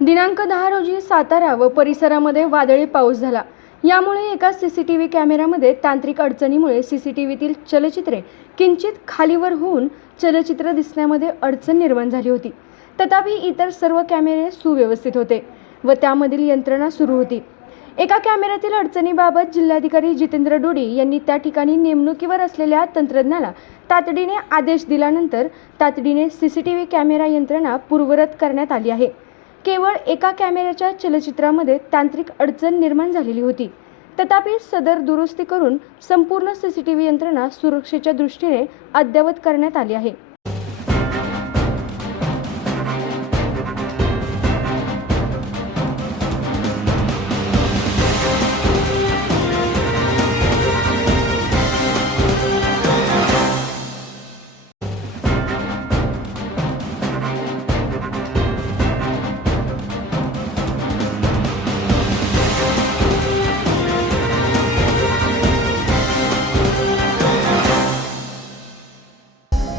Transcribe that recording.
दिनांक दहा रोजी सातारा व परिसरामध्ये वादळी पाऊस झाला. यामुळे एका सी सी टी व्ही कॅमेऱ्यामध्ये तांत्रिक अडचणीमुळे सी सी टी व्हीतील चलचित्रे किंचित खालीवर होऊन चलचित्र दिसण्यामध्ये अडचण निर्माण झाली होती. तथापि इतर सर्व कॅमेरे सुव्यवस्थित होते व त्यामधील यंत्रणा सुरू होती. एका कॅमेऱ्यातील अडचणीबाबत जिल्हाधिकारी जितेंद्र डोडी यांनी त्या ठिकाणी नेमणुकीवर असलेल्या तंत्रज्ञाला तातडीने आदेश दिल्यानंतर तातडीने C C T V camera यंत्रणा पूर्वरत करण्यात आली आहे. केवळ एका कॅमेऱ्याच्या चलचित्रामध्ये तांत्रिक अडचण निर्माण झालेली होती. तथापि सदर दुरुस्ती करून संपूर्ण सी सी टी व्ही यंत्रणा सुरक्षेच्या दृष्टीने अद्ययावत करण्यात आली आहे.